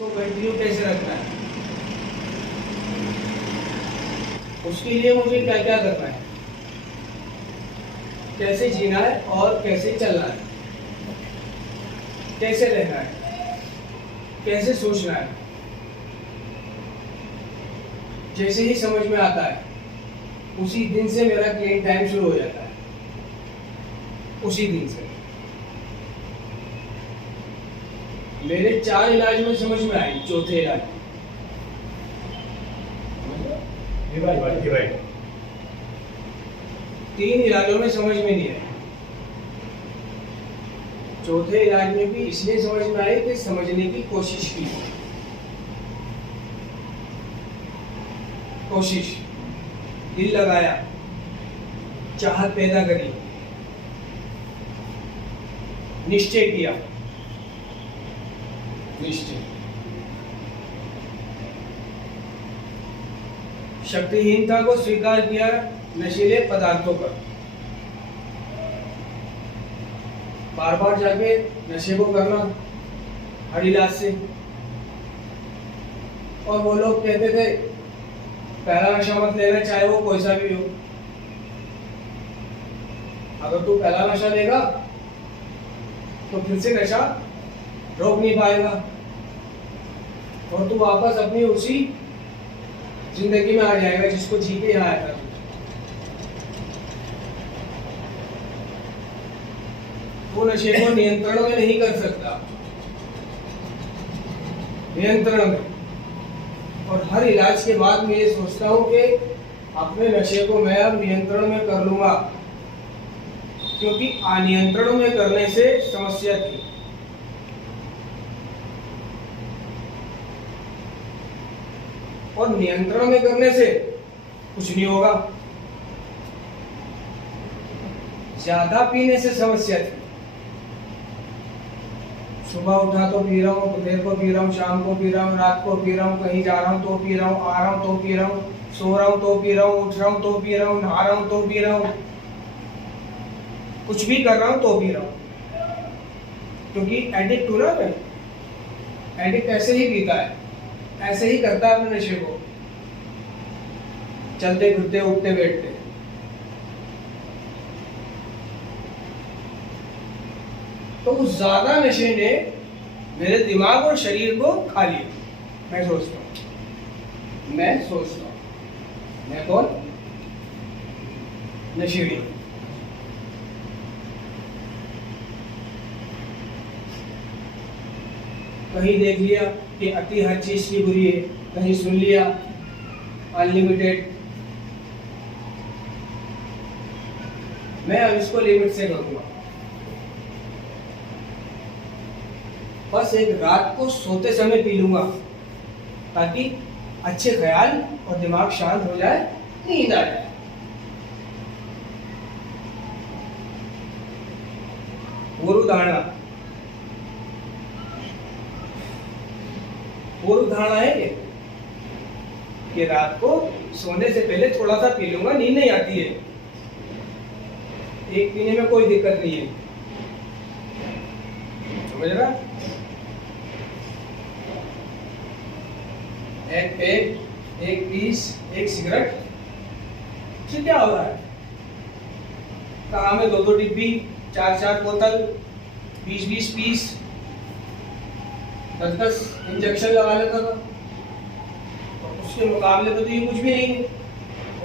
तो कंटिन्यू कैसे रखना है, उसके लिए मुझे क्या क्या करना है, कैसे जीना है और कैसे चलना है, कैसे रहना है, कैसे सोचना है। जैसे ही समझ में आता है उसी दिन से मेरा क्लीन टाइम शुरू हो जाता है। उसी दिन से मेरे 4 इलाज में समझ में आई, चौथे इलाज डिवाइड 3 इलाजों में समझ में नहीं आई। चौथे इलाज में भी इसलिए समझ में आई कि समझने की कोशिश की। कोशिश, दिल लगाया, चाहत पैदा करी, निश्चय किया। निश्चय, शक्तिहीनता को स्वीकार किया नशीले पदार्थों पर। बार बार जाके नशे को करना हर इलाज से। और वो लोग कहते थे पहला नशा मत लेना, चाहे वो कोई सा भी हो। अगर तू पहला नशा लेगा तो फिर से नशा रोक नहीं पाएगा और तू वापस अपनी उसी जिंदगी में आ जाएगा जिसको जी के यहाँ आया था। वो नशे को नियंत्रण में नहीं कर सकता, नियंत्रण में। और हर इलाज के बाद मैं ये सोचता हूँ कि अपने नशे को मैं अब नियंत्रण में कर लूंगा, क्योंकि अनियंत्रण में करने से समस्या थी। और नियंत्रण में करने से कुछ नहीं होगा। ज्यादा पीने से समस्या थी। सुबह उठा तो पी रहा हूँ, दोपहर को पी रहा हूँ, शाम को पी रहा हूँ, रात को पी रहा हूँ, कहीं जा रहा हूँ तो पी रहा हूँ, आ रहा हूँ तो पी रहा हूँ, सो रहा हूँ तो पी रहा हूँ, उठ रहा हूँ तो पी रहा हूँ, नहा रहा हूँ तो पी रहा हूँ, कुछ भी कर रहा हूँ तो पी रहा हूँ। क्योंकि एडिक्ट हूँ ना मैं। एडिक्ट ऐसे ही पीता है, ऐसे ही करता है अपने नशे को, चलते फिरते उठते बैठते। तो उस ज्यादा नशे ने मेरे दिमाग और शरीर को खा लिया। मैं सोचता हूं मैं कौन? नशेड़ी। कहीं देख लिया कि अति हर चीज की बुरी है, कहीं सुन लिया अनलिमिटेड। मैं अब इसको लिमिट से करूंगा। बस एक रात को सोते समय पी लूंगा ताकि अच्छे ख्याल और दिमाग शांत हो जाए, नींद आ जाए। पूर्व धारणा है कि रात को सोने से पहले थोड़ा सा पी लूंगा, नींद नहीं आती है। एक पीने में कोई दिक्कत नहीं है, समझ रहा? एक पेग, एक पीस, एक सिगरेट से क्या हो रहा है? कहाँ में 2-2 डिब्बी, 4-4 बोतल, 20-20 पीस, 10-10 इंजेक्शन लगा लेता था। और उसके मुकाबले तो ये कुछ भी नहीं है।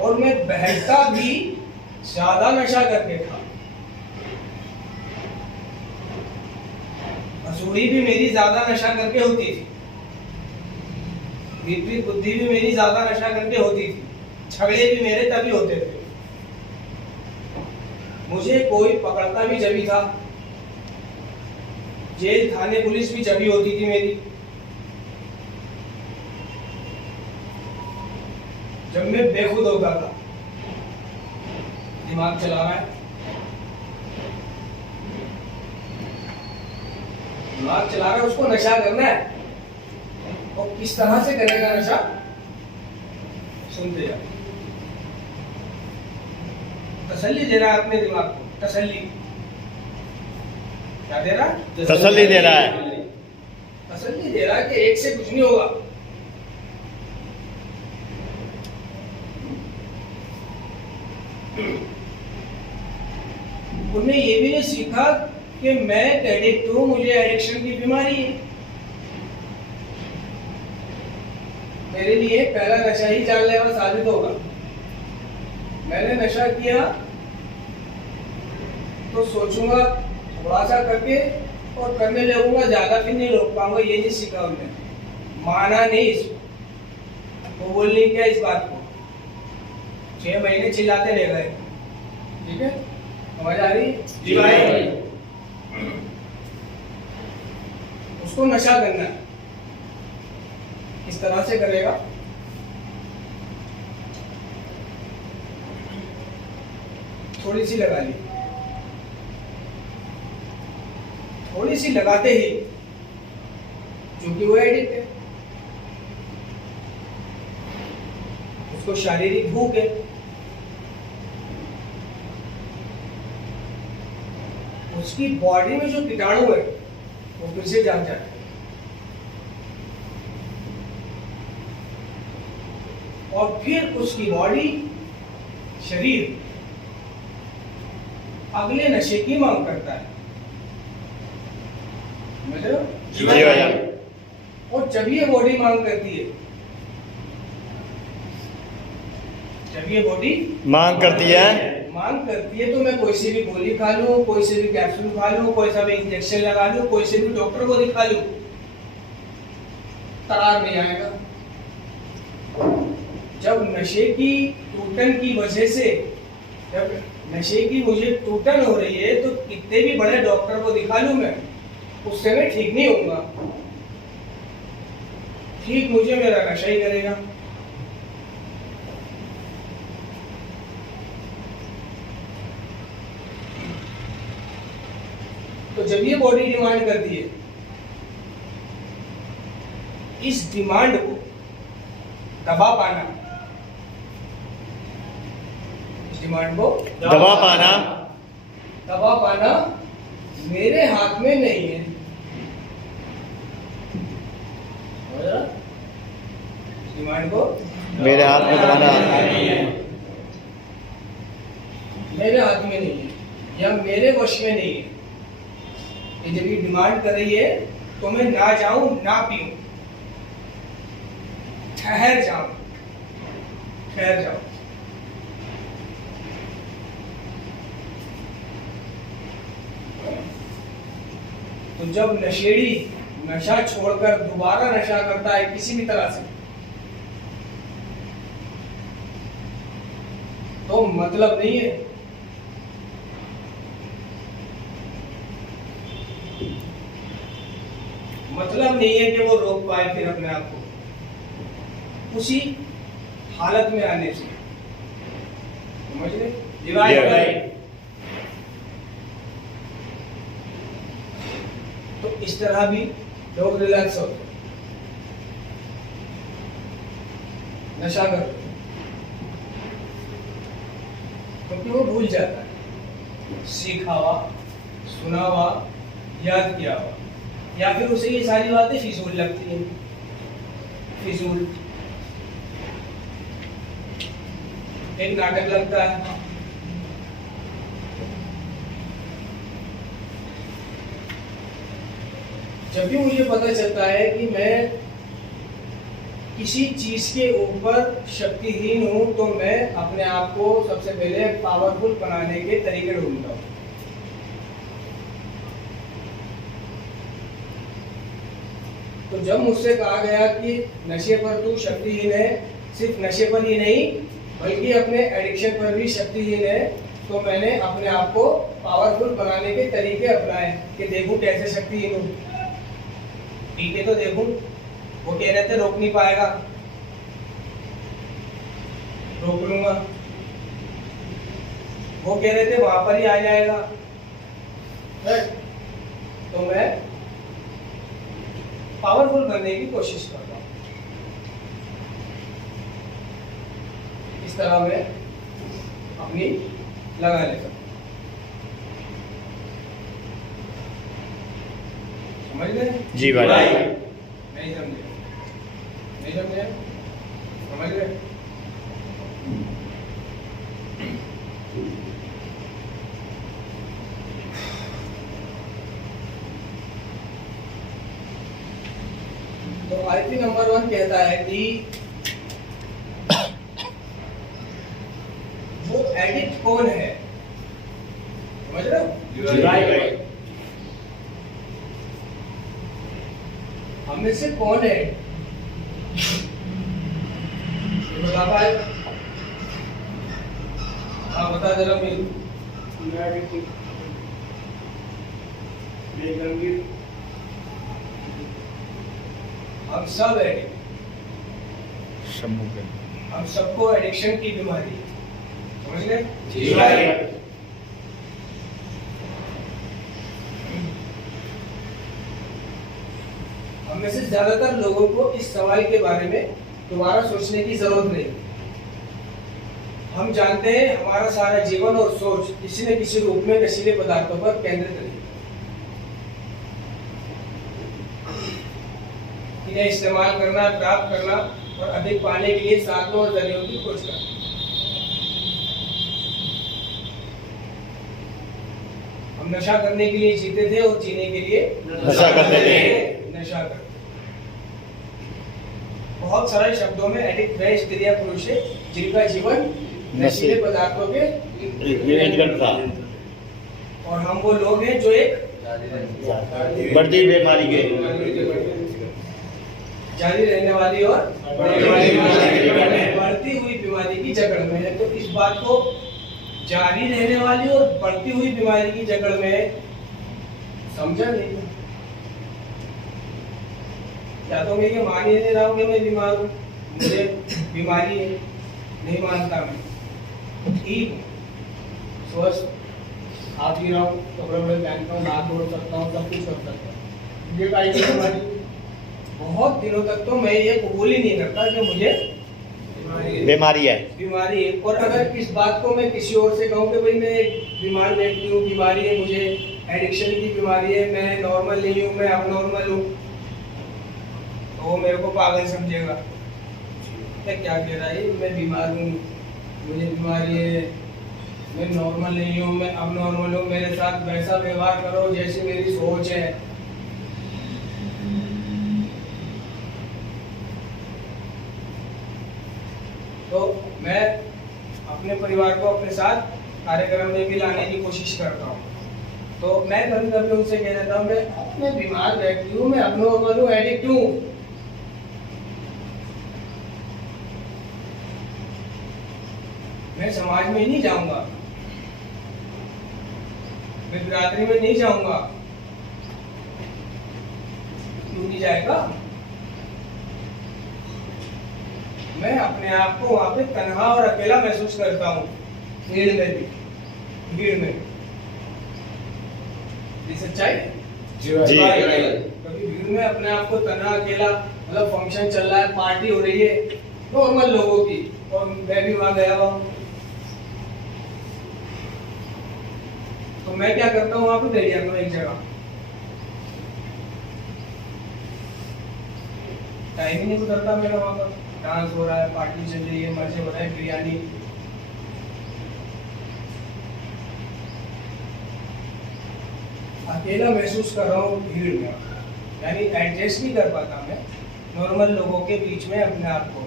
और मैं बहता भी ज्यादा नशा करके था। हसूड़ी भी मेरी ज्यादा नशा करके होती थी। विपरीत बुद्धि भी मेरी ज्यादा नशा करके होती थी। झगड़े भी मेरे तभी होते थे। मुझे कोई पकड़ता भी जभी था। जेल, थाने, पुलिस भी जभी होती थी मेरी, जब मैं बेखुद होता था। दिमाग चला रहा है, दिमाग चला रहा है, उसको नशा करना है। और किस तरह से करेगा नशा? सुनते जाओ। तसल्ली दे रहा है अपने दिमाग को, तसल्ली। क्या दे रहा है? तसल्ली दे रहा है। तसल्ली दे रहा है कि एक से कुछ नहीं होगा। उन्हें ये भी नहीं सीखा कि मैं एडिक्ट हूं, मुझे एडिक्शन की बीमारी है। मेरे लिए पहला नशा ही जानलेवा साबित होगा। मैंने नशा किया तो सोचूंगा थोड़ा सा करके और करने लगूंगा ज्यादा, फिर नहीं रोक पाऊंगा। ये नहीं सीखा उन्होंने, माना नहीं इसको, वो बोल नहीं किया इस बात को। 6 महीने चिल्लाते रह गए। ठीक है, समझ आ रही? जी भाई। उसको नशा करना है, इस तरह से करेगा। थोड़ी सी लगा ली, थोड़ी सी लगाते ही, क्योंकि वो एडिक्ट है, उसको शारीरिक भूख है, उसकी बॉडी में जो कीटाणु है वो फिर से जाग जाते हैं। और फिर उसकी बॉडी, शरीर अगले नशे की मांग करता है। मतलब जी भाई। और जब ये बॉडी मांग करती है, जब ये बॉडी मांग करती है तो मैं कोई सी भी गोली खा लूं, कोई से भी कैप्सूल खा लूं, कोई सा भी इंजेक्शन लगा लूं, कोई से भी डॉक्टर को दिखा लूं, करार नहीं आएगा। जब नशे की टूटन की वजह से, जब नशे की मुझे टूटन हो रही है, तो कितने भी बड़े डॉक्टर को दिखा लूं मैं, उससे मैं ठीक नहीं होऊंगा। ठीक मुझे मेरा नशा ही करेगा। तो जब ये बॉडी डिमांड करती है, इस डिमांड को दबा पाना, इस डिमांड को दबा पाना मेरे हाथ में नहीं है। डिमांड को मेरे हाथ में दबाना मेरे हाथ में नहीं है, या मेरे वश में नहीं है। ये जब ये डिमांड कर रही है तो मैं ना जाऊं ना पीऊं, ठहर जाऊं। तो जब नशेड़ी नशा छोड़कर दोबारा नशा करता है किसी भी तरह से, तो मतलब नहीं है। मतलब नहीं है कि वो रोक पाए फिर अपने आप को उसी हालत में आने से। समझ रहे? भाई। तो इस तरह भी लोग रिलैक्स होते हैं, नशा करते हैं, क्योंकि वो भूल जाता है सीखा हुआ, सुना हुआ, याद किया हुआ, या फिर उसे ये सारी बातें फिजूल लगती हैं। फिजूल एक नाटक लगता है। जब भी मुझे पता चलता है कि मैं किसी चीज के ऊपर शक्तिहीन हूं, तो मैं अपने आप को सबसे पहले पावरफुल बनाने के तरीके ढूंढता हूं। तो जब मुझसे कहा गया कि नशे पर तू शक्तिहीन है, सिर्फ नशे पर ही नहीं बल्कि अपने एडिक्शन पर भी शक्तिहीन है, तो मैंने अपने आप को पावरफुल बनाने के तरीके अपनाए कि देखूं कैसे शक्तिहीन हूं। ठीक है, तो देखूं। वो कह रहे थे रोक नहीं पाएगा, रोक लूंगा। वो कह रहे थे वहां पर ही आ जाएगा, तो मैं पावरफुल बनने की कोशिश करता हूं। इस तरह मैं अपनी लगा लेता हूं। समझ गए? जी भाई। नहीं समझे? नहीं समझे? समझ गए? तो आईपी नंबर 1 कहता है कि वो एडिक्ट कौन है? समझ रहे हो? राइट। हम में से कौन है? ये बता पाए? हाँ बता जरा मेरे। हम सब एडिक्ट, हम सबको एडिक्शन की बीमारी है। समझ गए? राइट। हम में से ज्यादातर लोगों को इस सवाल के बारे में दोबारा सोचने की जरूरत नहीं। हम जानते हैं हमारा सारा जीवन और सोच किसी न किसी रूप में नशीले पदार्थों पर केंद्रित है। इन्हें इस्तेमाल करना, प्राप्त करना और अधिक पाने के लिए साधनों और जरियों की खोज करना। हम नशा करने के लिए जीते थे और जीने के लिए नशा करते थे। नशा करते। बहुत सरल शब्दों में एडिक्ट वह स्त्री या पुरुष है जिनका जीवन नशीले पदार्थों के था। और हम वो लोग हैं जो एक बढ़ती बीमारी के जारी रहने वाली और बढ़ती हुई बीमारी की जकड़ में है। तो इस बात को जारी रहने वाली और बढ़ती हुई बीमारी की जकड़ में समझा नहीं? या तो मैं ये मान ही नहीं रहा हूँ कि मैं बीमार हूँ, मुझे बीमारी है, नहीं मानता मैं, ठीक स्वस्थ खा पी रहा हूँ, कपड़े वपड़े पहनता हूँ, हाथ धो सकता हूँ, सब कुछ कर सकता हूँ। ये काई की बीमारी बहुत दिनों तक तो मैं ये कबूल ही नहीं करता कि मुझे बीमारी है। बीमारी है। और अगर इस बात को मैं किसी और से कहूँ कि भाई मैं एक बीमार व्यक्ति हूँ, बीमारी है, मुझे एडिक्शन की बीमारी है, मैं नॉर्मल नहीं हूँ, मैं अबनॉर्मल हूँ, तो वो मेरे को पागल समझेगा। मैं क्या कह रहा है, मैं बीमार हूँ, मुझे बीमारी है, मैं नॉर्मल नहीं हूँ, मैं अबनॉर्मल हूँ, मेरे साथ वैसा व्यवहार करो जैसे मेरी सोच है। तो मैं अपने परिवार को अपने साथ कार्यक्रम में भी लाने की कोशिश करता हूँ। तो मैं कभी कभी उनसे कह देता हूँ मैं अपने बीमार व्यक्ति हूँ, मैं अबनॉर्मल हूँ, एडिक्ट हूँ। मैं समाज में नहीं जाऊंगा, मैं बिरादरी में नहीं जाऊंगा। क्यों नहीं जाएगा? मैं अपने आप को वहां पे तन्हा और अकेला महसूस करता हूँ, भीड़ में भी, भीड़ में। ये सच्चाई है? जी। कभी भीड़ में अपने आप को तन्हा अकेला, मतलब फंक्शन चल रहा है, पार्टी हो रही है नॉर्मल लोगों की, और मैं भी वहां गया हुआ हूँ, तो मैं क्या करता हूँ वहां पे बैठ जाता हूँ एक जगह, टाइम ही नहीं गुजरता मेरा वहां पर। डांस हो रहा है, पार्टी चल रही है, मजे हो रहे हैं, बिरयानी। अकेला महसूस कर रहा हूँ भीड़ में, यानी एडजस्ट नहीं कर पाता मैं नॉर्मल लोगों के बीच में अपने आप को।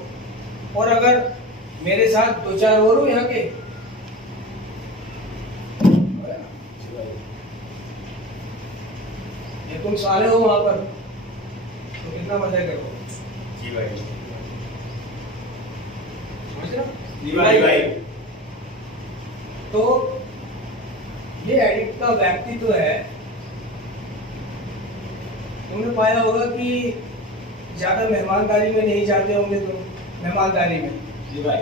और अगर मेरे साथ दो चार और हो यहाँ के, ये तुम सारे हो वहां पर, तो कितना मजा करो। जी भाई। समझ रहे हो? जी भाई। तो ये एडिक्ट का व्यक्तित्व है। तुमने पाया होगा कि ज्यादा मेहमानदारी में नहीं जाते होंगे तुम, मेहमानदारी में। जी भाई।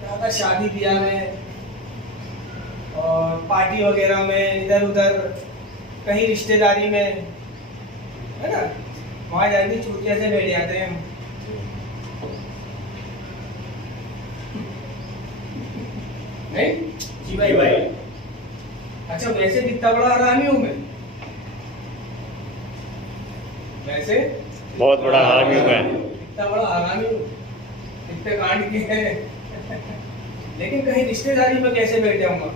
ज्यादा शादी ब्याह में और पार्टी वगैरह में, इधर उधर कहीं रिश्तेदारी में, है ना, वहां जाके चूतिया से बैठ जाते हैं हम। नहीं? जी भाई। अच्छा, वैसे कितना बड़ा हरामी हूं मैं, वैसे बहुत बड़ा हरामी हुआ है। इतना बड़ा हरामी हूँ, इतने कांड किए हैं। लेकिन कहीं रिश्तेदारी में कैसे बैठ जाऊंगा,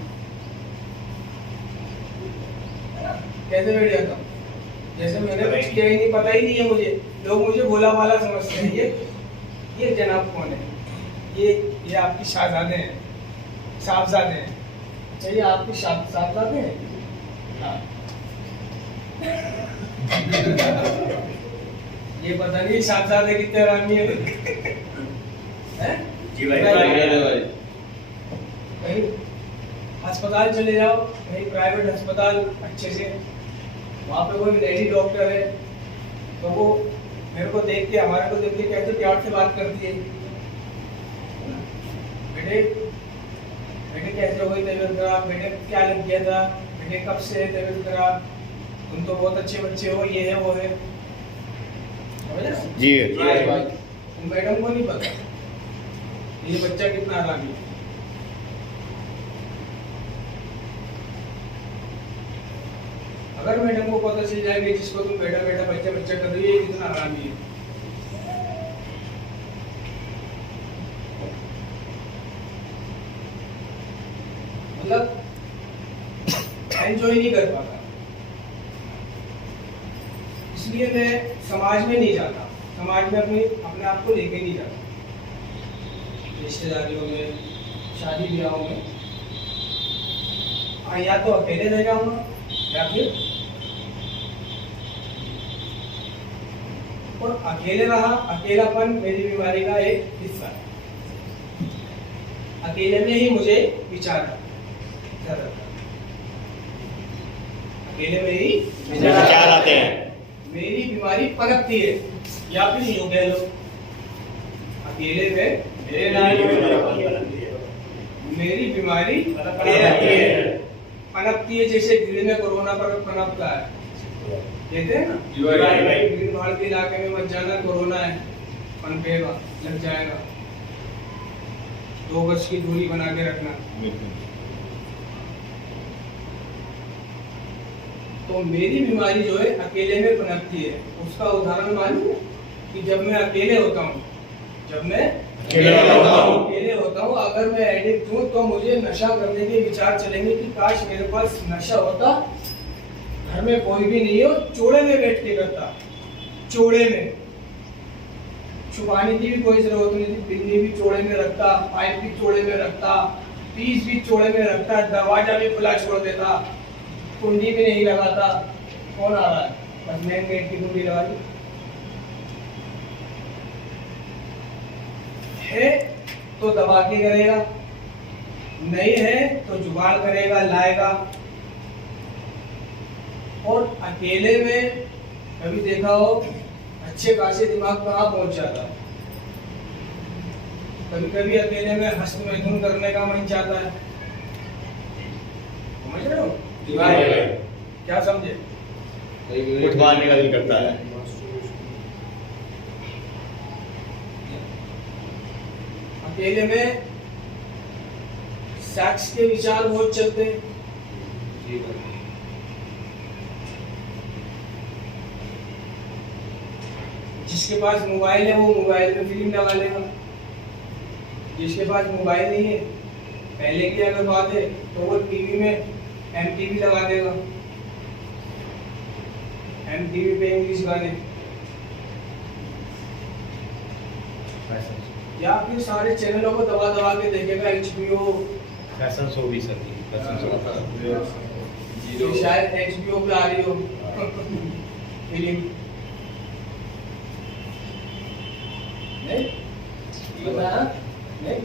कैसे बैठ जाता हूँ? जैसे मैंने कुछ किया ही नहीं, पता ही नहीं है मुझे, लोग मुझे भोला भाला समझते हैं। ये जनाब कौन है? ये आपकी शाहजादे हैं, साहबजादे हैं। अच्छा, ये आपकी साहबजादे हैं? हाँ। ये पता नहीं साहबजादे कितने हरामी है। हैं? जी भाई। कहीं अस्पताल चले जाओ, कहीं प्राइवेट अस्पताल अच्छे से, वहाँ पे कोई लेडी डॉक्टर है तो वो मेरे को देख के, हमारे को देख के कैसे प्यार से बात करती है, बेटे बेटे कैसे हो गई तबीयत खराब, बेटे क्या लग गया था, बेटे कब से है तबीयत खराब, तुम तो बहुत अच्छे बच्चे हो, ये है वो है। समझ रहे हो? जी मैडम को नहीं पता ये बच्चा कितना हरामी है। अगर मैडम को पता चल जाएगा जिसको तुम बेटा बेटा बच्चा बच्चा कर रही है, ये कितना हरामी है। मतलब एंजॉय नहीं कर पाता, इसलिए मैं समाज में नहीं जाता, समाज में अपने आप को लेके नहीं जाता। रिश्तेदारियों में, शादी ब्याहों में या तो अकेले रह जाऊंगा या फिर, और अकेले रहा, अकेलापन मेरी बीमारी का एक हिस्सा है। अकेले में ही मुझे विचार आता, अकेले में ही विचार आते हैं। मेरी बीमारी पनपती है, या फिर यूं कह लो, अकेले में मेरी बीमारी पनपती है। जैसे दिल्ली में कोरोना पर पनपता है, कहते हैं ना, भीड़ भाड़ के इलाके में मत जाना, कोरोना है, पनपेगा, लग जाएगा, 2 गज की दूरी बना के रखना। तो मेरी बीमारी जो है अकेले में पनपती है। उसका उदाहरण मालूम है कि जब मैं अकेले होता हूँ, अकेले होता हूँ, अगर मैं एडिक्ट हूँ तो मुझे नशा करने के विचार चलेंगे कि काश मेरे पास नशा होता, घर में कोई भी नहीं हो, चोड़े में बैठ के करता, चोड़े में, छुपाने की भी कोई जरूरत नहीं थी, बिल्ली भी चोड़े में रखता, पाइप भी चोड़े में रखता, पीस भी चोड़े में रखता, दरवाजा भी खुला छोड़ देता, कुंडी भी नहीं लगाता। कौन आ रहा है? बस मेन गेट की कुंडी लगा दी है तो दबा के करेगा, नहीं है तो जुगाड़ करेगा, लाएगा। और अकेले में कभी देखा हो अच्छे खासे दिमाग कहाँ पहुंच जाता, कभी कभी अकेले में हस्त मैथुन करने का मन चाहता है। समझ रहे हो? क्या समझे? उठ मारने का दिल करता है। अकेले में सेक्स के विचार बहुत चलते हैं। जिसके पास मोबाइल है वो मोबाइल में फिल्म लगा लेगा, जिसके पास मोबाइल नहीं है, पहले की अगर बात है तो वो टीवी में MTV लगा देगा, MTV पे इंग्लिश गाने, या फिर सारे चैनलों को दबा दबा के देखेगा। HBO फैशन शो भी सर, शायद HBO पे आ रही हो फिल्म, नहीं पता नहीं।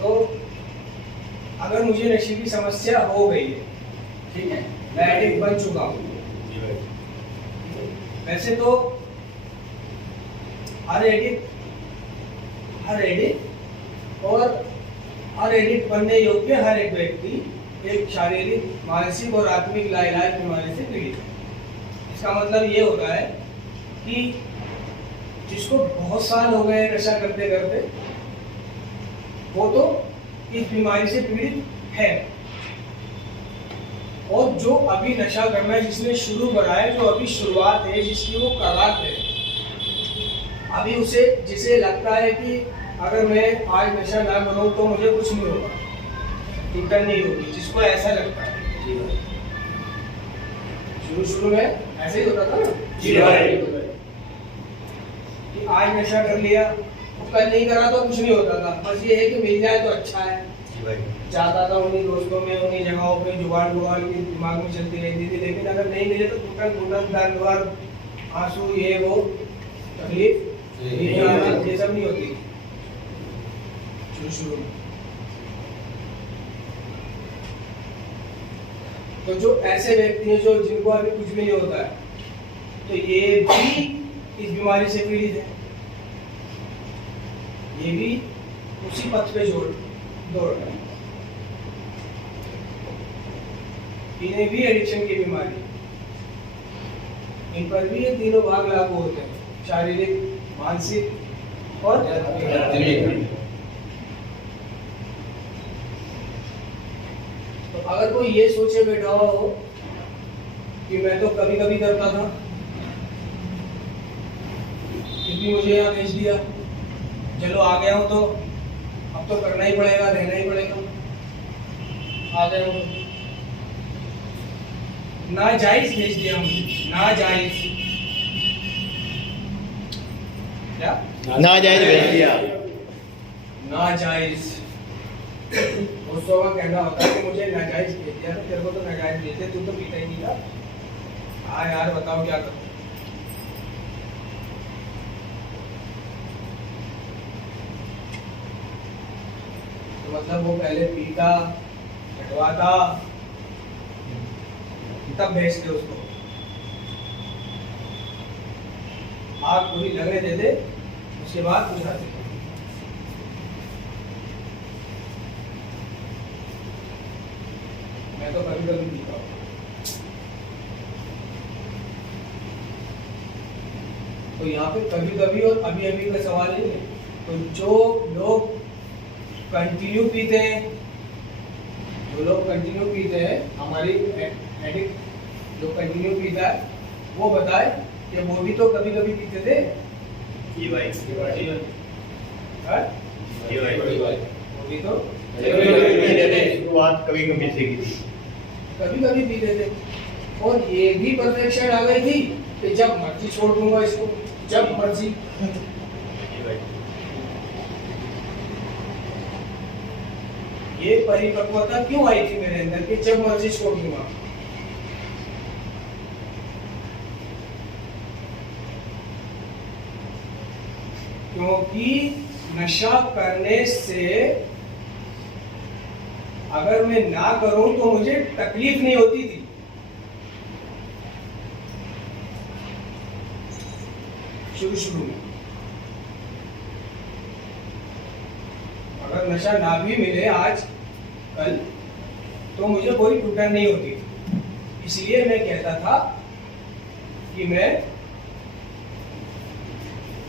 तो अगर मुझे नशे की समस्या हो गई है, ठीक है, मैं एडिक्ट बन चुका हूँ, वैसे तो हर एडिक्ट और हर एडिक्ट बनने योग्य हर एक व्यक्ति एक शारीरिक, मानसिक और आत्मिक लाइलाज बीमारी से पीड़ित है। इसका मतलब ये होता है कि जिसको बहुत साल हो गए नशा करते करते, वो तो इस बीमारी से पीड़ित है, और जो अभी नशा करना है, जिसने शुरू करा है, जो अभी शुरुआत है, जिसकी वो कगार है, अभी उसे जिसे लगता है कि अगर मैं आज नशा ना करूं तो मुझे कुछ नहीं होगा, टूटन नहीं होगी, जिसको ऐसा लगता है। शुरू में ऐसे ही होता था ना जी भाई। कि आज नशा कर लिया तो कल नहीं करा तो कुछ नहीं होता था, बस ये है कि मिल जाए तो अच्छा है। जाता था उन्हीं दोस्तों में, उन्हीं जगहों पे, जुगाड़ की दिमाग में चलती रहती थी, लेकिन अगर नहीं मिले तो टूटन दर्द, आंसू, ये वो तकलीफ ये सब नहीं होती शुरू में। तो जो ऐसे व्यक्ति हैं जो जिनको अभी कुछ भी नहीं होता है, तो ये भी इस बीमारी से पीड़ित है, ये भी उसी पथ पे दौड़ रहे हैं। इन्हें भी एडिक्शन की बीमारी, इन पर भी ये तीनों भाग लागू होते हैं, शारीरिक, मानसिक और आध्यात्मिक। तो अगर कोई ये सोचे बैठा हुआ हो कि मैं तो कभी कभी करता था, फिर भी मुझे यहाँ भेज दिया, चलो आ गया हूँ तो अब तो करना ही पड़ेगा, रहना ही पड़ेगा, आ गया हूँ, नाजायज भेज दिया मुझे, नाजायज, क्या नाजायज भेज दिया, नाजायज। दोस्तों का कहना होता है कि मुझे नाजायज भेज दिया, तो तेरे को तो नाजायज भेजते, तू तो पीता ही नहीं था, हाँ यार बताओ क्या करूं। तो मतलब वो पहले पीता, हटवाता, तब भेजते उसको, आग पूरी लगने देते, उसके बाद बुझाते। मैं तो कभी कभी पीता हूँ। तो यहाँ पे कभी कभी और अभी अभी का सवाल नहीं है। तो जो लोग कंटिन्यू पीते हैं, हमारी एडिक्ट जो कंटिन्यू पीता है, वो बताए कि वो भी तो कभी कभी पीते थे। जी भाई। हाँ? जी भाई। वो भी तो शुरुआत कभी कभी से की थी, कभी कभी पीते थे, और ये भी परफेक्शन आ गई थी कि जब मर्जी छोड़ दूंगा इसको, जब मर्जी। जी भाई। ये परिपक्वता क्यों आई थी मेरे अंदर कि जब मर्जी छोड़ दूंगा? क्योंकि नशा करने से अगर मैं ना करूं तो मुझे तकलीफ नहीं होती थी। शुरू में अगर नशा ना भी मिले आज कल, तो मुझे कोई टूटन नहीं होती थी। इसलिए मैं कहता था कि मैं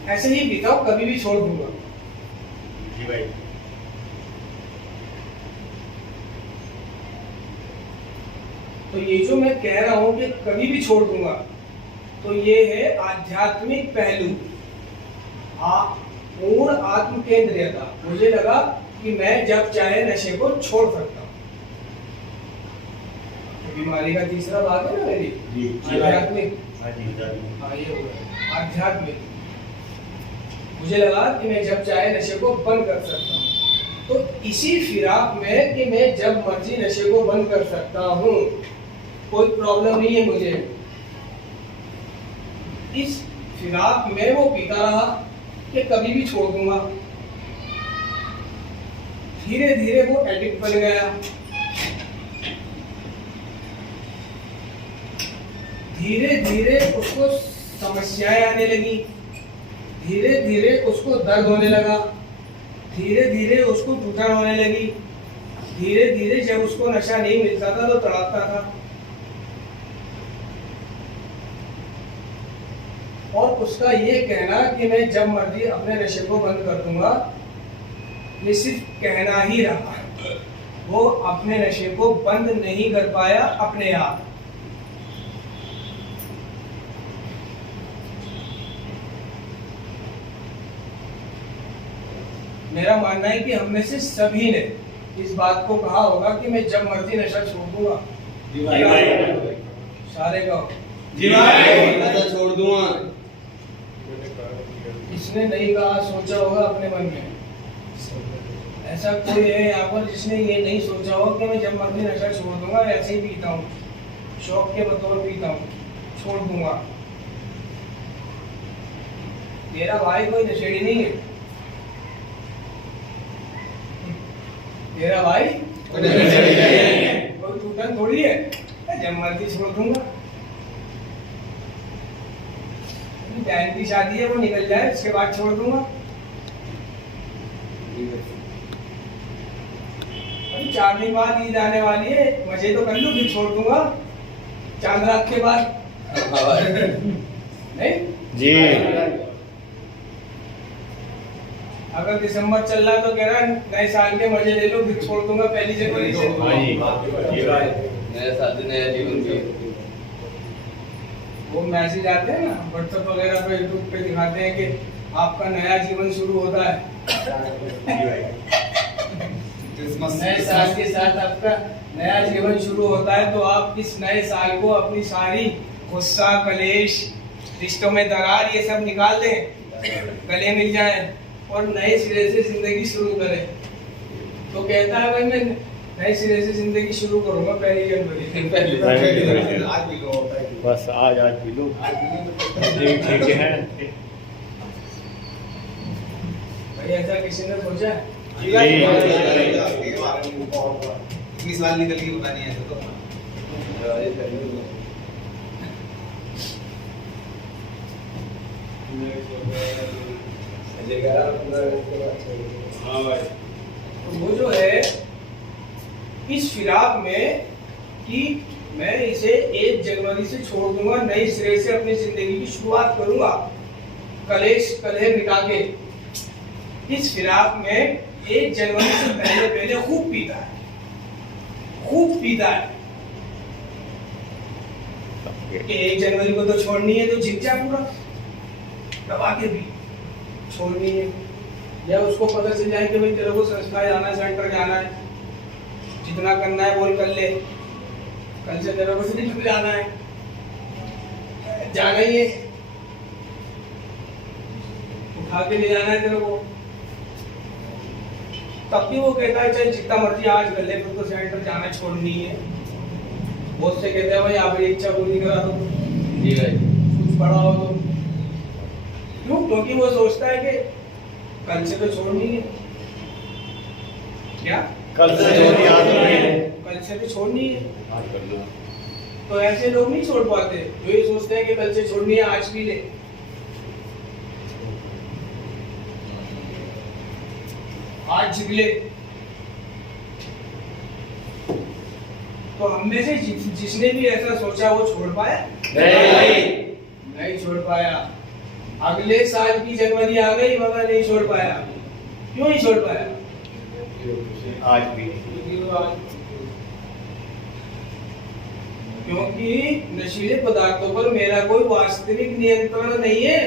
ऐसे ही पीता हूं, कभी भी छोड़ दूंगा। जी भाई। तो ये जो मैं कह रहा हूं कि कभी भी छोड़ दूंगा, तो ये है आध्यात्मिक पहलू, पूर्ण आत्म केंद्रीयता। मुझे लगा कि मैं जब चाहे नशे को छोड़ सकता हूं। तो बीमारी का तीसरा भाग है ना मेरी, आध्यात्मिक। हाँ, ये हो गया आध्यात्मिक। मुझे लगा कि मैं जब चाहे नशे को बंद कर सकता हूँ। तो इसी फिराक में कि मैं जब मर्जी नशे को बंद कर सकता हूँ, कोई प्रॉब्लम नहीं है मुझे, इस फिराक में वो पीता रहा कि कभी भी छोड़ दूंगा। धीरे धीरे वो एडिक्ट बन गया, धीरे धीरे उसको समस्याएं आने लगी, धीरे धीरे उसको दर्द होने लगा, धीरे धीरे उसको टूटन होने लगी, धीरे धीरे जब उसको नशा नहीं मिलता था तो तड़पता था, और उसका ये कहना कि मैं जब मर्जी अपने नशे को बंद कर दूंगा, ये सिर्फ कहना ही रहा। वो अपने नशे को बंद नहीं कर पाया अपने आप। मेरा मानना है कि हम में से सभी ने इस बात को कहा होगा कि मैं जब मर्जी नशा छोड़ दूंगा। सारे का नशा छोड़ दूंगा। इसने नहीं कहा, सोचा होगा अपने मन में। ऐसा कोई है यहाँ पर जिसने ये नहीं सोचा हो कि मैं जब मर्जी नशा छोड़ दूंगा, ऐसे ही पीता हूँ, शौक के बतौर पीता हूँ, छोड़ दूंगा। मेरा भाई कोई नशेड़ी नहीं है, मेरा भाई कोई टूटन थोड़ी है, जब मर्जी छोड़ दूंगा। बहन की शादी है, वो निकल जाए उसके बाद छोड़ दूंगा। अभी 4 दिन बाद ईद आने वाली है, मजे तो कर लूं, फिर छोड़ दूंगा चांद रात के बाद। नहीं जी। अगर दिसंबर चल रहा तो कह रहा नए साल के मजे ले लो, फिर छोड़ दूंगा पहली जनवरी से। नया साल नया जीवन की वो मैसेज आते हैं ना व्हाट्सएप वगैरह पे, यूट्यूब पे दिखाते हैं कि आपका नया जीवन शुरू होता है। नए साल के साथ आपका नया जीवन शुरू होता है, तो आप इस नए साल को अपनी सारी गुस्सा, कलेश, रिश्तों में दरार, ये सब निकाल दें, गले मिल जाएं और नए सिरे से जिंदगी शुरू करें। तो कहता है भाई मैं नए सिरे से जिंदगी शुरू करूंगा पहली जनवरी। आज भी लो बस आज पी लो। ठीक है भाई, ऐसा किसी ने सोचा है? इतनी साल निकल गई पता नहीं ऐसा तो। हाँ भाई। तो वो जो है इस फिराक में कि मैं इसे 1 जनवरी से छोड़ दूंगा, नई सिरे से अपनी जिंदगी की शुरुआत करूंगा, कलेश कलह मिटा के। इस फिराक में 1 जनवरी से पहले खूब पीता है, खूब पीता है कि 1 जनवरी को तो छोड़नी है, तो झिक जा पूरा दबा के भी छोड़नी है। या उसको पता चल जाए कि भाई तेरे को संस्था जाना है, सेंटर जाना है, जितना करना है बोल कर ले, कल से तेरे को सिर्फ जाना है, जाना ही है, उठा के ले जाना है तेरे को। तब भी वो कहता है चाहे जितना मर्जी आज कर ले, फिर तो सेंटर जाना छोड़नी है। बहुत से कहते हैं भाई आप इच्छा पूरी करा दो, जी भाई कुछ बड़ा हो तो। क्यों? क्योंकि वो सोचता है कि कल से तो छोड़नी है। क्या कल से छोड़नी आज नहीं। कल से तो छोड़नी है। तो ऐसे लोग नहीं छोड़ पाते जो ये सोचते हैं कि कल से छोड़नी है, आज भी ले। आज झिगले। तो हम में से जिसने भी ऐसा सोचा वो छोड़ पाया? नहीं छोड़ पाया। अगले साल की जनवरी आ गई मगर नहीं छोड़ पाया। क्यों नहीं छोड़ पाया? आज भी क्योंकि नशीले पदार्थों पर मेरा कोई वास्तविक नियंत्रण नहीं है।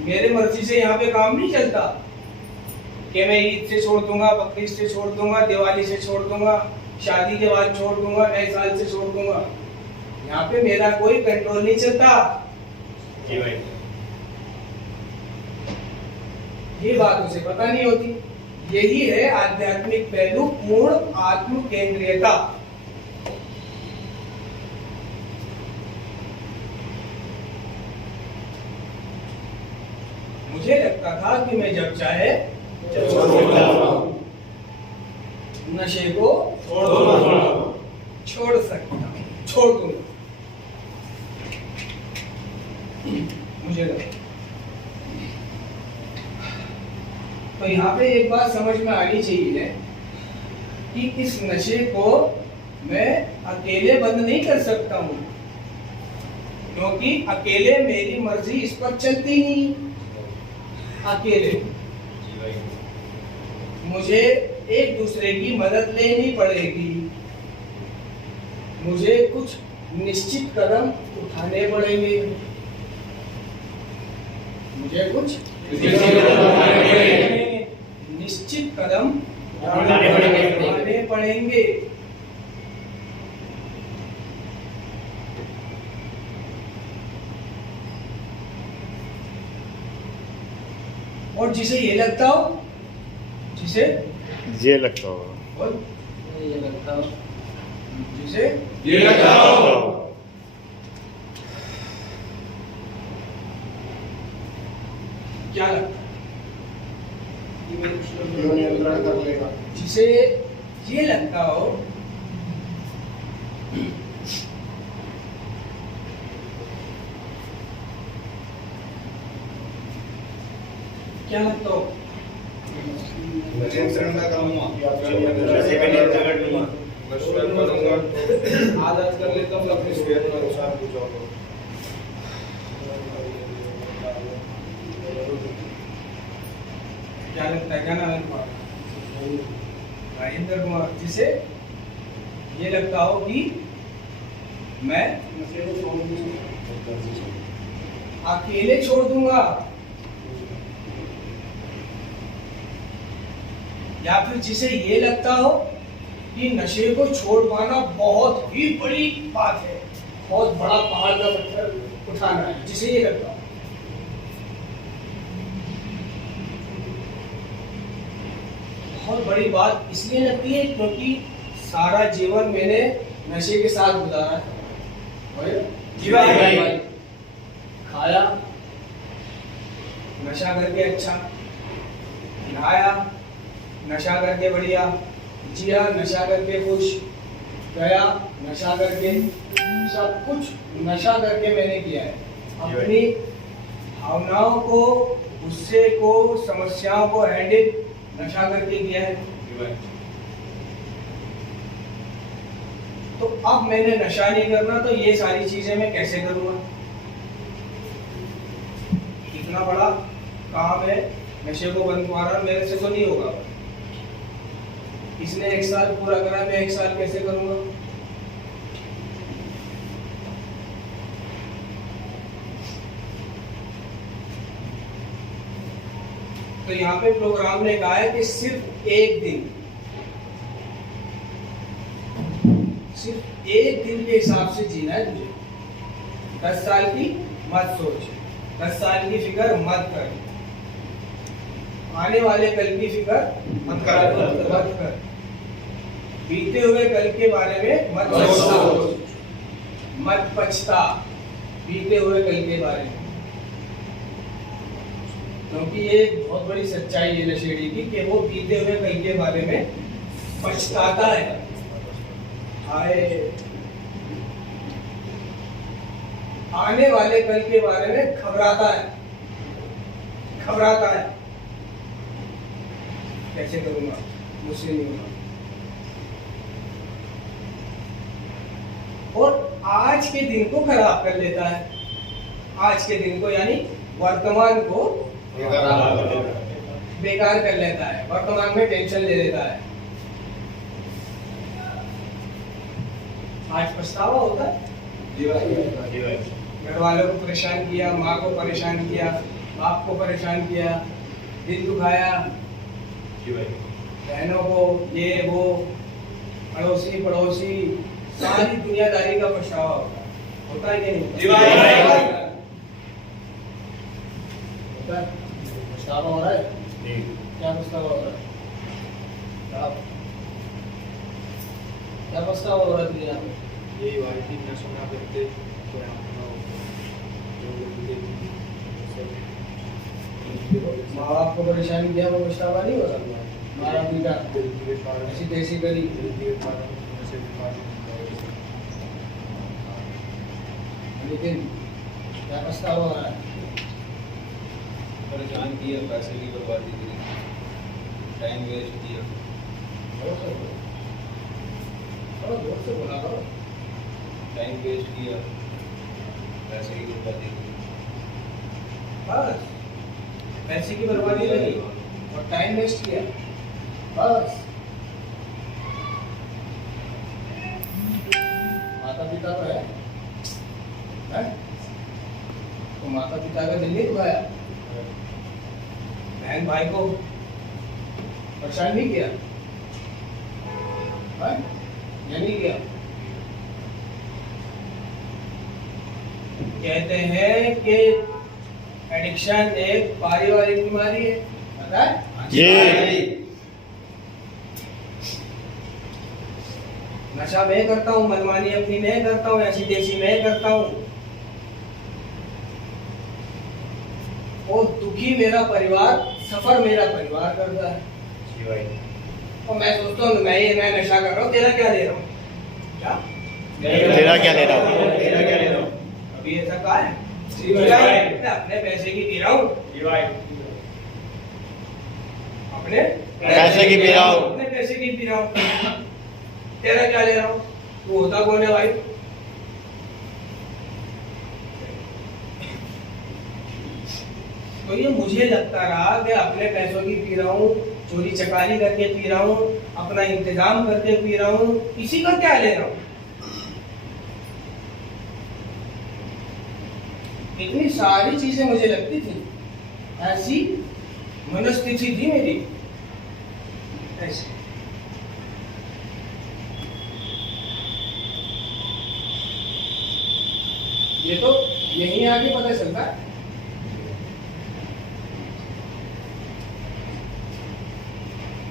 मेरे मर्जी से यहाँ पे काम नहीं चलता कि मैं ईद से छोड़ दूंगा, बकरीद से छोड़ दूंगा, दिवाली से छोड़ दूंगा, शादी के बाद छोड़ दूंगा, नए साल से छोड़ दूंगा। यहाँ पे मेरा कोई कंट्रोल नहीं चलता। जी भाई। ये बात उसे पता नहीं होती। यही है आध्यात्मिक पहलू, पूर्ण आत्म केंद्रीयता। मुझे लगता था कि मैं जब चाहे नशे को छोड़ सकता हूं, छोड़ दूंगा। मुझे लगता तो यहाँ पे एक बात समझ में आनी चाहिए कि इस नशे को मैं अकेले बंद नहीं कर सकता हूँ, क्योंकि अकेले मेरी मर्जी इस पर चलती नहीं। अकेले मुझे एक दूसरे की मदद लेनी पड़ेगी, मुझे कुछ निश्चित कदम उठाने पड़ेंगे, मुझे कुछ निश्चित कदम उठाने पड़ेंगे। और जिसे ये लगता हो, जिसे ये लगता हो, बोल, ये लगता हो, जिसे ये लगता हो, क्या लगता है? जो नियंत्रण कर लेगा। जिसे ये लगता हो क्या लगता हो? नियंत्रण में करूंगा। नशे पे नियंत्रण कर लूंगा। आदत कर लेता हूँ अपनी सेहत में नुकसान पहुंचाऊंगा। क्या लगता है? क्या नाम है तुम्हारा? राजेंद्र कुमार। जिसे ये लगता हो कि मैं अकेले छोड़ दूंगा, या फिर जिसे ये लगता हो कि नशे को छोड़ पाना बहुत ही बड़ी बात है, बहुत बड़ा पहाड़ का पत्थर उठाना है, जिसे ये लगता हो। बहुत बड़ी बात इसलिए लगती है क्योंकि सारा जीवन मैंने नशे के साथ गुजारा है। जी भाई। खाया नशा करके, अच्छा नहाया नशा करके, बढ़िया जिया नशा करके, खुश गया नशा करके, सब कुछ नशा करके मैंने किया है। अपनी भावनाओं को, गुस्से को, समस्याओं को हैंडल नशा करके किया है। तो अब मैंने नशा नहीं करना, तो ये सारी चीजें मैं कैसे करूंगा? इतना बड़ा काम है, नशे को बंद करना मेरे से तो नहीं होगा। इसने 1 साल पूरा करा, मैं 1 साल कैसे करूंगा? तो यहाँ पे प्रोग्राम ने कहा है कि सिर्फ एक दिन के हिसाब से जीना है तुझे। 10 साल की मत सोच, 10 साल की फिक्र मत कर, आने वाले कल की फिक्र मत कर, बीते हुए कल के बारे में मत पछता बीते हुए कल के बारे में। क्योंकि ये बहुत बड़ी सच्चाई है नशेड़ी की कि वो बीते हुए कल के बारे में पछताता है। आने वाले कल के बारे में घबराता है। कैसे करूंगा? मुझसे नहीं होगा। और आज के दिन को खराब कर लेता है। आज के दिन को यानी वर्तमान को बेकार कर लेता है, वर्तमान में टेंशन ले लेता है। आज पछतावा होता है। घर वालों को परेशान किया, माँ को परेशान किया, बाप को परेशान किया, दिल दुखाया, बहनों को, ये वो, पड़ोसी सारी दुनियादारी का पछतावा होता है कि नहीं? होता है। पछतावा हो रहा है? क्या पछतावा हो रहा है? क्या पछतावा हो रहा है दुनिया में? यही बात थी, नशा ना करते तो माँ बाप को परेशान किया, वो पछतावा नहीं हो सकता। मारा पीटा, ऐसी तैसी करी, लेकिन क्या पछतावा हो रहा है? परेशान किया, पैसे की बर्बादी करी, टाइम वेस्ट किया। थोड़ा जोर से बोला करो। टाइम वेस्ट किया, पैसे की बर्बादी की। बस पैसे की बर्बादी लगी और टाइम वेस्ट किया, बस। माता पिता तो है? तो माता पिता का दिल नहीं दुखाया, बहन भाई को परेशान नहीं किया, या नहीं किया? कहते हैं कि एडिक्शन एक पारिवारिक बीमारी है, पता है? जी। नशा मैं करता हूँ, मनमानी अपनी मैं करता हूँ, ऐसी तैसी मैं करता हूँ, और दुखी मेरा परिवार, सफर मेरा परिवार करता है। जी भाई। और मैं सोचता हूँ मैं नशा कर रहा हूँ, तेरा क्या ले रहा हूँ? क्या तेरा क्या ले रहा हूँ? तेरा क्या ले रहा हूँ? अभी ऐसा कहा है? जी भाई। मैं अपने पैसे की पी रहा हूँ, जी भाई। अपने पैसे की पी रहा हूँ। अपने पैसे की पी रहा हूँ, तेरा क्या ले रहा हूँ? तू होता कौन है भाई? तो ये मुझे लगता रहा कि अपने पैसों की पी रहा हूँ, चोरी चकारी करके पी रहा हूँ, अपना इंतजाम करके पी रहा हूँ, किसी का क्या ले रहा हूँ? इतनी सारी चीजें मुझे लगती थी, ऐसी मनस्थिति थी मेरी, ऐसी। ये तो यहीं आके पता चलता है।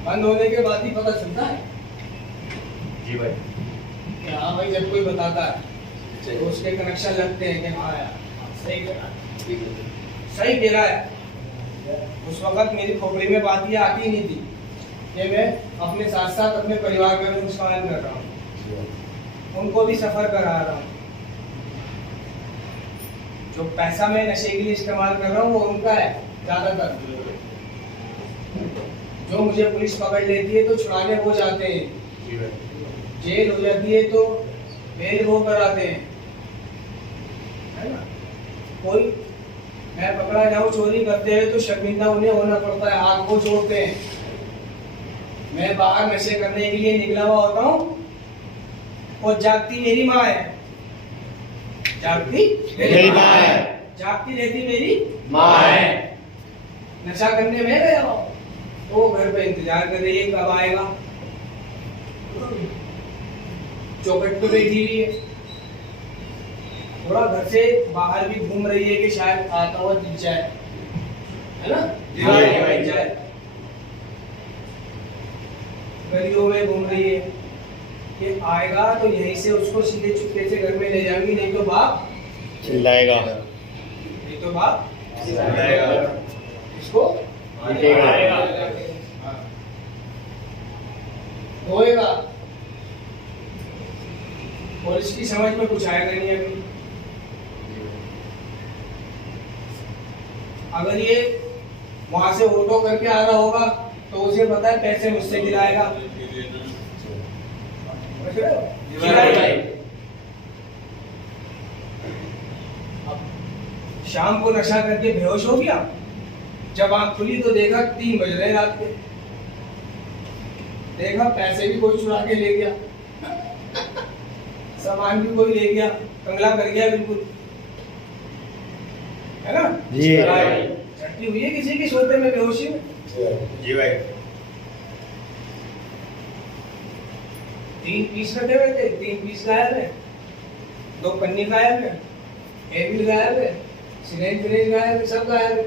बंद होने के बाद ही पता चलता है जी भाई। कि हाँ भाई, जब कोई बताता है तो उसके कनेक्शन लगते हैं कि हाँ यार सही कह रहा है, सही कह रहा है। उस वक्त मेरी खोपड़ी में बात ये आती ही नहीं थी कि मैं अपने साथ साथ अपने परिवार में भी नुकसान कर रहा हूँ, उनको भी सफर करा रहा हूँ। जो पैसा मैं नशे के लिए इस्तेमाल कर रहा हूँ वो उनका है ज्यादातर। जो मुझे पुलिस पकड़ लेती है तो छुड़ाने वो जाते हैं, जी भाई। जेल हो जाती है तो बेल वो कराते हैं, है ना? कोई मैं पकड़ा जाऊं चोरी करते हुए तो शर्मिंदा उन्हें होना पड़ता है, हाथ को जोड़ते हैं। मैं बाहर नशे करने के लिए निकला हुआ होता हूँ और जागती मेरी माँ है, जागती मेरी माँ है, जागती रहती मेरी माँ है। नशा करने में गया हूँ, वो घर पे इंतजार कर रही है कब आएगा, चौखट पे बैठी हुई है, थोड़ा घर से बाहर भी घूम रही है कि शायद आता हुआ दिख जाए, है ना? जी भाई, जी भाई। दिख जाए। गलियों में घूम रही है कि आएगा तो यहीं से उसको सीधे चुपके से घर में ले जाएंगी, नहीं तो बाप चिल्लाएगा। नहीं तो बाप चिल्लाएगा। इसको पीटेगा। होएगा। और इसकी समझ में कुछ आएगा नहीं अभी। अगर ये वहां से ऑटो करके आ रहा होगा तो उसे पता है पैसे मुझसे दिलाएगा, अब शाम को नशा करके बेहोश हो गया, जब आंख खुली तो देखा 3 बज रहे रात के, देखा पैसे भी कोई चुरा के ले गया, सामान भी कोई ले गया, कंगला कर गया बिल्कुल, है ना? जी भाई। छट्टी हुई है किसी की सोते में बेहोशी में? जी भाई। 3 पीस रखे हुए थे, 3 पीस गायब है, 2 पन्नी गायब है, एविल गायब है, सिरेंज फिरेंज गायब है, सब गायब है।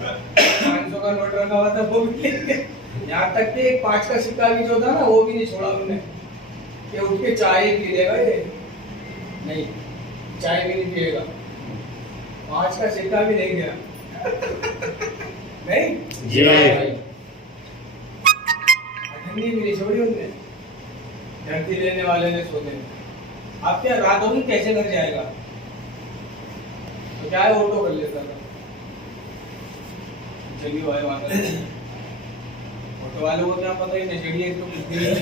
500 का नोट रखा हुआ था वो भी ले गए। यहाँ तक कि एक 5 का सिक्का भी जो था ना वो भी नहीं छोड़ा उन्होंने कि उठ के चाय पी लेगा ये, नहीं चाय भी नहीं पिएगा, 5 का सिक्का भी नहीं गया। नहीं जी भाई। ठंडी भी नहीं छोड़ी उनने, धरती लेने वाले ने सोते में। आप क्या रात होगी कैसे घर जाएगा, तो क्या है ऑटो कर लेता था, चलिए भाई वहां ऑटो वाले को क्या पता ही नशेड़ी है तो कुछ भी नहीं।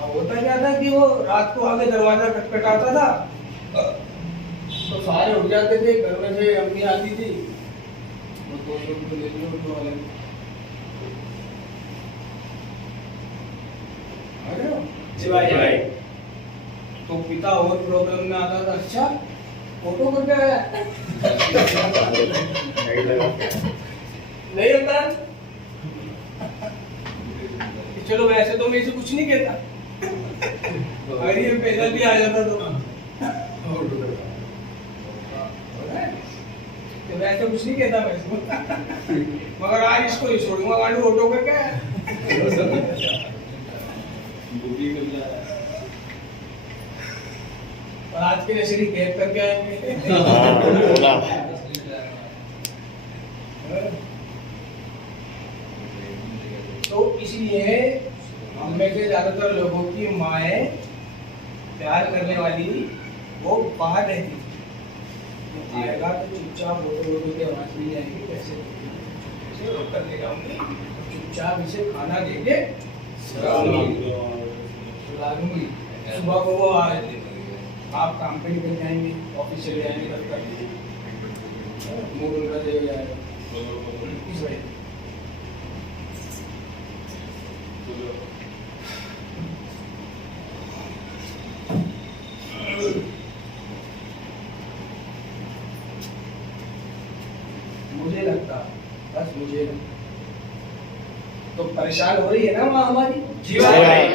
अब होता क्या था कि वो रात को आगे दरवाजा खटखटाता था तो सारे उठ जाते थे, घर में से अम्मी आती थी, वो 200 रुपये ले लियो ऑटो वाले ने। आ रहे हो? जी भाई। तो पिता और प्रॉब्लम में आता था, अच्छा फोटो करके आया नहीं होता। चलो वैसे तो मैं इसे कुछ नहीं कहता, अगर ये पैदल भी आ जाता तो वैसे कुछ नहीं कहता मैं इसको, मगर आज इसको ही छोड़ूंगा गाड़ी ऑटो करके आया। और आज के नशेड़ी कैब करके आएंगे। तो इसलिए हम में से ज्यादातर लोगों की माएँ प्यार करने वाली वो बाहर रहती थी, तो आएगा तो चुपचाप फोटो के आवाज नहीं आएगी, कैसे रोक कर लेगा हमने, चुपचाप इसे खाना देके सुला दूंगी। सुबह को वो आप काम पे निकल जाएंगे, ऑफिस चले जाएंगे, तब तक मूड उनका सही हो जाएगा। इस वजह मुझे लगता, बस मुझे लगता, तो परेशान हो रही है ना माँ हमारी। जी भाई।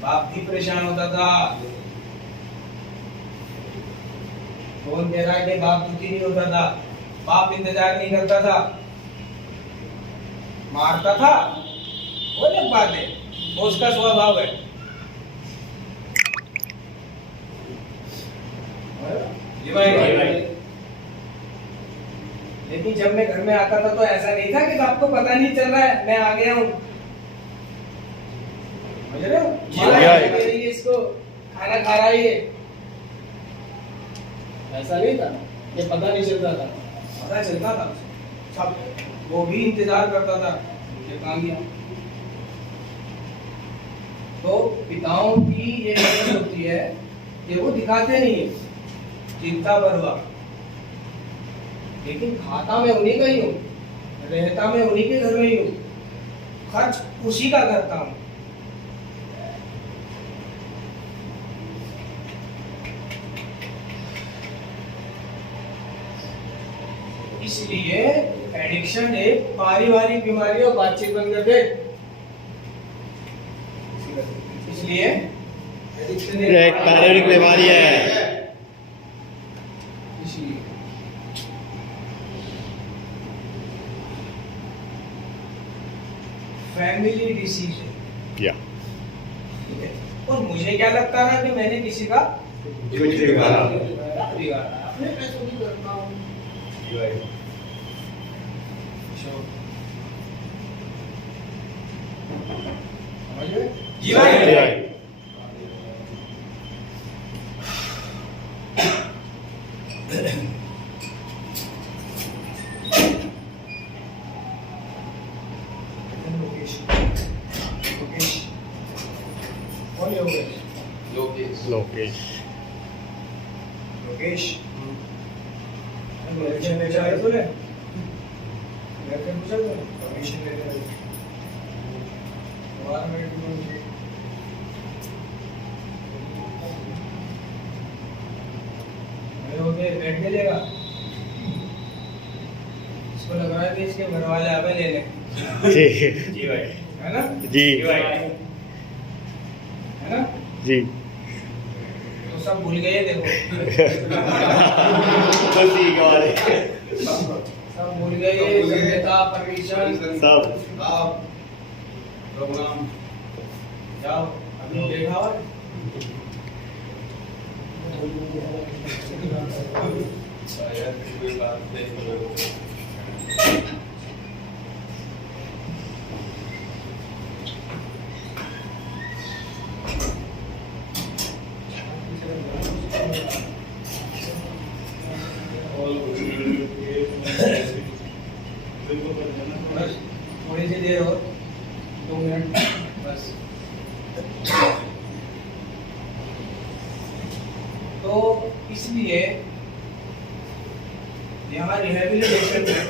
बाप भी परेशान होता था, कौन कह रहा है कि बाप दुखी नहीं होता था, बाप इंतजार नहीं करता था, मारता था, वो अलग बात है, वो उसका स्वभाव है। जी भाई। लेकिन जब मैं घर में आता था तो ऐसा नहीं था कि आपको पता नहीं चल रहा है मैं आ गया हूँ, समझ रहे हो? जी भाई। इसको खाना खा रहा है ये, ऐसा नहीं था, ये पता नहीं चलता था, पता चलता था सब, वो भी इंतजार करता था ये कहाँ गया। तो पिताओं की ये मेहनत होती है कि वो दिखाते नहीं है चिंता परवाह, लेकिन खाता मैं उन्हीं का ही हूँ, रहता मैं उन्हीं के घर में ही हूँ, खर्च उसी का करता हूँ। इसलिए एडिक्शन एक पारिवारिक बीमारी और बातचीत बन गए थे। इसलिए एडिक्शन एक पारिवारिक बीमारी है। इसलिए फैमिली डिसीज है। या ठीक है? और मुझे क्या लगता है कि मैंने किसी का बिगाड़ा, अपने पैसों की करता हूँ। जी भाई। समझ गए? जी भाई। लोकेश। लोकेश इलेक्शन ले जाए तूने, इलेक्शन पूछा तूने, परमिशन ले ले, गवर्नमेंट में मेरे होते बैठ के लेगा, इसको लग रहा है कि इसके घर वाले आवे लेने, जी भाई। है ना? जी है ना? जी। तो सब भूल गए देखो, सब भूल गए, सभ्यता, परमिशन, सब प्रोग्राम। जाओ अभी देखा हुआ है? शायद कोई बात नहीं। बस थोड़ी सी देर और 2 मिनट बस। तो इसलिए यहाँ रिहेबिलिटेशन में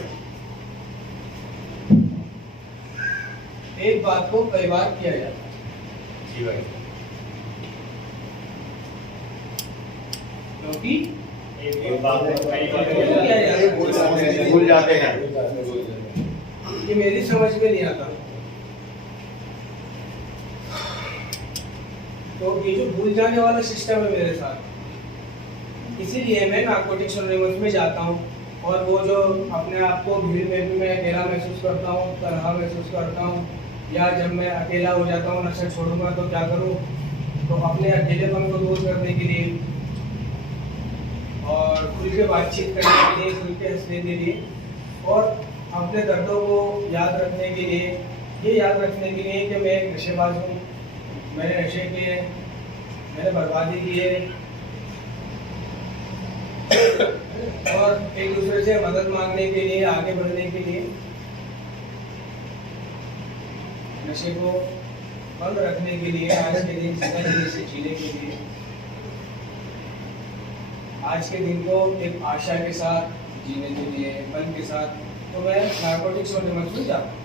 एक बात को कई बार किया जाता है। जी भाई। क्योंकि एक बात कई बार किया जाता है। भूल जाते हैं। ये मेरी समझ में नहीं आता। तो ये जो भूल जाने वाला सिस्टम है मेरे साथ, इसीलिए मैं नार्कोटिक्स एनोनिमस में जाता हूँ। और वो जो अपने आप को भीड़ में भी मैं अकेला महसूस करता हूँ, तन्हा महसूस करता हूँ, या जब मैं अकेला हो जाता हूँ नशा छोड़ूंगा तो क्या करूँ, तो अपने अकेलेपन को दूर करने के लिए और खुल के बातचीत करने के लिए, खुल के हंसने के लिए और अपने दर्दों को याद रखने के लिए, ये याद रखने के लिए कि मैं एक नशेबाज हूँ, मैंने नशे किए, मैंने बर्बादी की है, और एक दूसरे से मदद मांगने के लिए, आगे बढ़ने के लिए, नशे को बंद रखने के लिए, आज के दिन जिंदगी से जीने के लिए, आज के दिन को एक आशा के साथ जीने के लिए, मन के साथ, तो मैं नार्कोटिक्स एनोनिमस में जाता हूँ।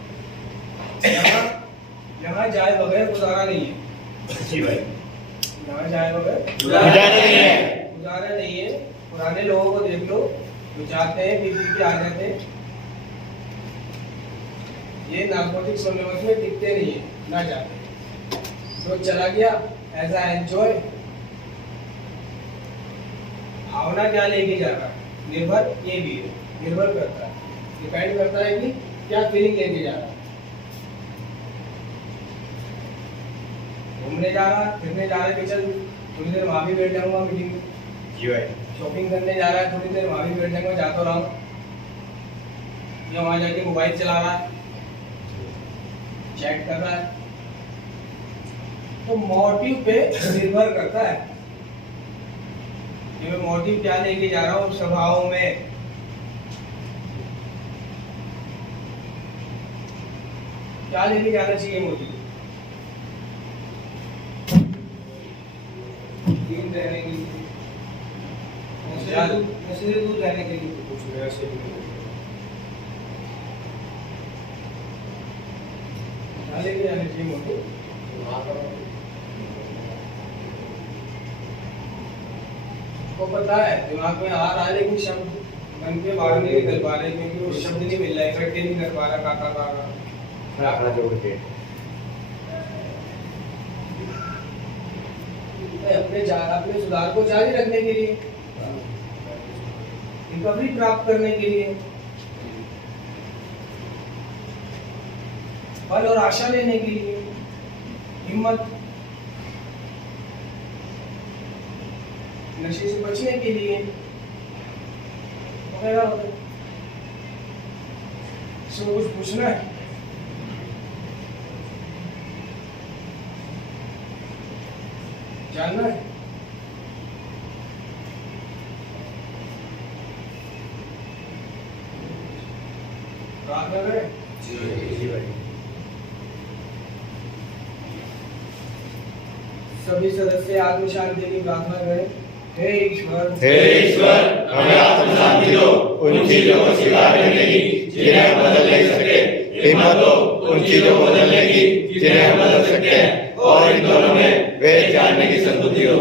यहाँ जाए बगैर गुजारा नहीं है। जी भाई। यहाँ जाए बगैर गुजारा नहीं है। गुजारा नहीं है। पुराने लोगों को देख लो, जो जाते हैं पी के आ जाते हैं, ये नार्कोटिक्स एनोनिमस में टिकते नहीं है, ना जाते। तो चला गया एज अ एंजॉय। भावना क्या लेके जा रहा है, निर्भर ये भी है, निर्भर करता है, डिपेंड करता है कि क्या फीलिंग लेके जा रहा है। घूमने जा रहा है, फिरने जा रहा है कि चल थोड़ी देर वहाँ भी बैठ जाऊंगा मीटिंग में। जी भाई। शॉपिंग करने जा रहा है, थोड़ी देर वहाँ भी बैठ जाऊंगा, जाता रहा हूँ, या वहाँ जाके मोबाइल चला रहा है, चैट कर रहा है। तो मोटिव पे निर्भर करता है कि मैं मोटिव क्या लेके जा रहा हूँ स्वभाव में। क्या लेके जाना चाहिए मोटिव? दिन रहने के लिए, नशे से दूर रहने के लिए, कुछ नया से क्या लेके जाना चाहिए मोटिव? को पता है दिमाग में आ रहा है, लेकिन शब्द मन के बाहर नहीं निकल पा रहे, क्योंकि वो शब्द नहीं मिल रहा है, इकट्ठे नहीं कर पा रहा। काका काका आंकड़ा जोड़ के अपने सुधार को जारी रखने के लिए, रिकवरी प्राप्त करने के लिए, बल और आशा लेने के लिए, हिम्मत, नशे से बचने के लिए वगैरह वगैरह। इसमें कुछ पूछना है? जानना है? प्रार्थना करें। जी भाई। सभी सदस्य आत्म शांति की प्रार्थना करें। हे ईश्वर, हमें आत्म शांति दो, उन चीजों को स्वीकार करने की जिन्हें हम बदल नहीं सकते, हिम्मत दो उन चीजों को बदलने की जिन्हें हम बदल सकते हैं, और इन दोनों में भेद जानने की सद्बुद्धि दो।